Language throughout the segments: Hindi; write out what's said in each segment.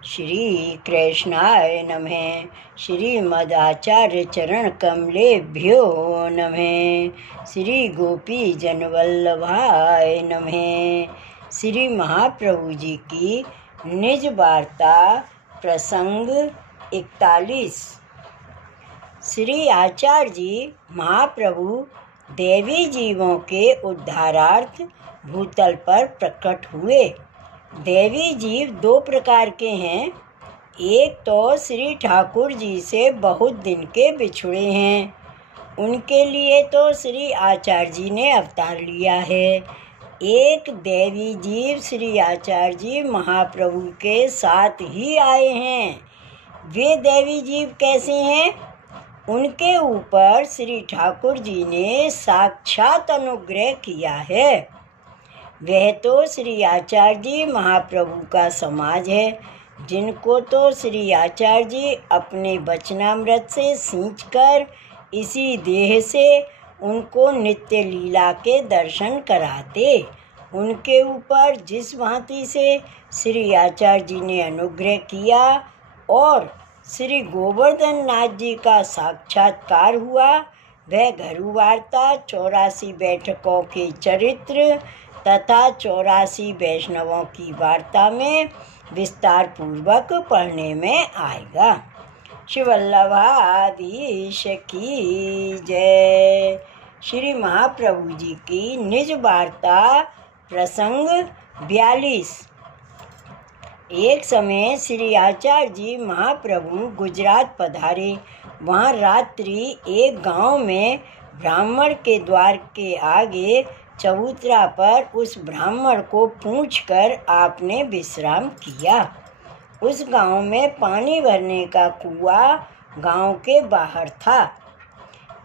श्री कृष्णाय नमः। श्रीमदाचार्य चरण कमलेभ्यो नमः। श्री गोपी जनवल्लभाय नमः। श्री महाप्रभु जी की निज वार्ता प्रसंग 41। श्री आचार्य जी महाप्रभु देवी जीवों के उद्धारार्थ भूतल पर प्रकट हुए। देवी जीव दो प्रकार के हैं। एक तो श्री ठाकुर जी से बहुत दिन के बिछुड़े हैं, उनके लिए तो श्री आचार्य जी ने अवतार लिया है। एक देवी जीव श्री आचार्य जी महाप्रभु के साथ ही आए हैं। वे देवी जीव कैसे हैं? उनके ऊपर श्री ठाकुर जी ने साक्षात अनुग्रह किया है। वह तो श्री आचार्य जी महाप्रभु का समाज है, जिनको तो श्री आचार्य जी अपने वचनामृत से सींचकर इसी देह से उनको नित्य लीला के दर्शन कराते। उनके ऊपर जिस भांति से श्री आचार्य जी ने अनुग्रह किया और श्री गोवर्धन नाथ जी का साक्षात्कार हुआ, वह घरू वार्ता 84 बैठकों के चरित्र तथा 84 वैष्णवों की वार्ता में विस्तार पूर्वक पढ़ने में आएगा। श्री वल्लभाधीश की जय। श्री महाप्रभु जी की निज वार्ता प्रसंग 42। एक समय श्री आचार्य जी महाप्रभु गुजरात पधारे। वहाँ रात्रि एक गांव में ब्राह्मण के द्वार के आगे चबूतरा पर उस ब्राह्मण को पूछकर आपने विश्राम किया। उस गांव में पानी भरने का कुआं गांव के बाहर था,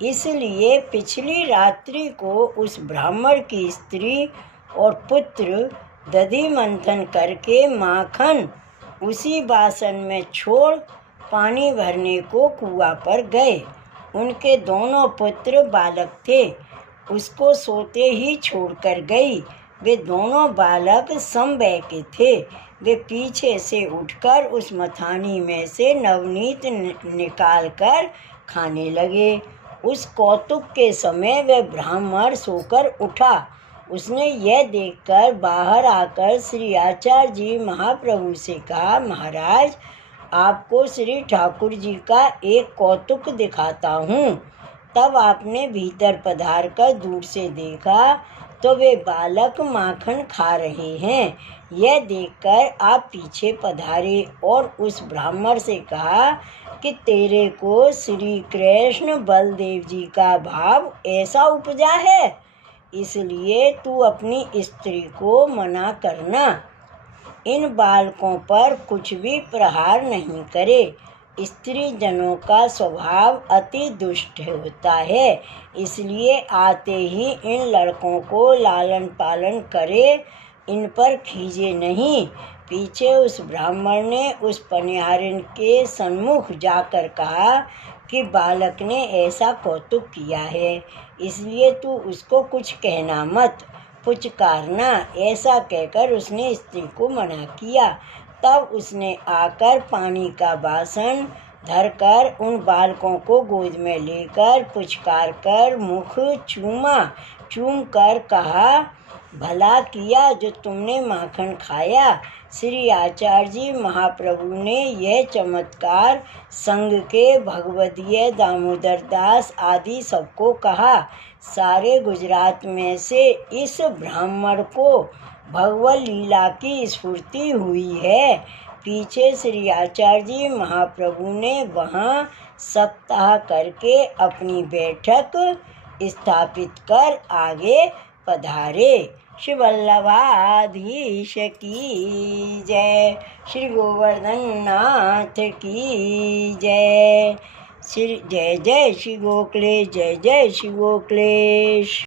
इसलिए पिछली रात्रि को उस ब्राह्मण की स्त्री और पुत्र दधि मंथन करके माखन उसी बासन में छोड़ पानी भरने को कुआं पर गए। उनके दोनों पुत्र बालक थे, उसको सोते ही छोड़कर गई। वे दोनों बालक समवय के थे। वे पीछे से उठकर उस मथानी में से नवनीत निकालकर खाने लगे। उस कौतुक के समय वह ब्राह्मण सोकर उठा। उसने यह देखकर बाहर आकर श्री आचार्य जी महाप्रभु से कहा, महाराज, आपको श्री ठाकुर जी का एक कौतुक दिखाता हूँ। तब आपने भीतर पधार कर दूर से देखा तो वे बालक माखन खा रहे हैं। यह देखकर आप पीछे पधारे और उस ब्राह्मण से कहा कि तेरे को श्री कृष्ण बलदेव जी का भाव ऐसा उपजा है, इसलिए तू अपनी स्त्री को मना करना, इन बालकों पर कुछ भी प्रहार नहीं करे। स्त्री जनों का स्वभाव अति दुष्ट होता है, इसलिए आते ही इन लड़कों को लालन पालन करे, इन पर खीजे नहीं। पीछे उस ब्राह्मण ने उस पनिहारिन के सन्मुख जाकर कहा कि बालक ने ऐसा कौतुक किया है, इसलिए तू उसको कुछ कहना मत, पुचकारना। ऐसा कहकर उसने स्त्री को मना किया। तब उसने आकर पानी का बासन धरकर उन बालकों को गोद में लेकर पुचकार कर मुख चूम कर कहा, भला किया जो तुमने माखन खाया। श्री आचार्य जी महाप्रभु ने यह चमत्कार संघ के भगवदीय दामोदर दास आदि सबको कहा। सारे गुजरात में से इस ब्राह्मण को भगवत लीला की स्फूर्ति हुई है। पीछे श्री आचार्य जी महाप्रभु ने वहाँ सप्ताह करके अपनी बैठक स्थापित कर आगे पधारे। श्री वल्लभाधीश की जय। श्री गोवर्धन नाथ की जय। श्री जय जय श्री गोखले, जय जय श्री गोखलेश।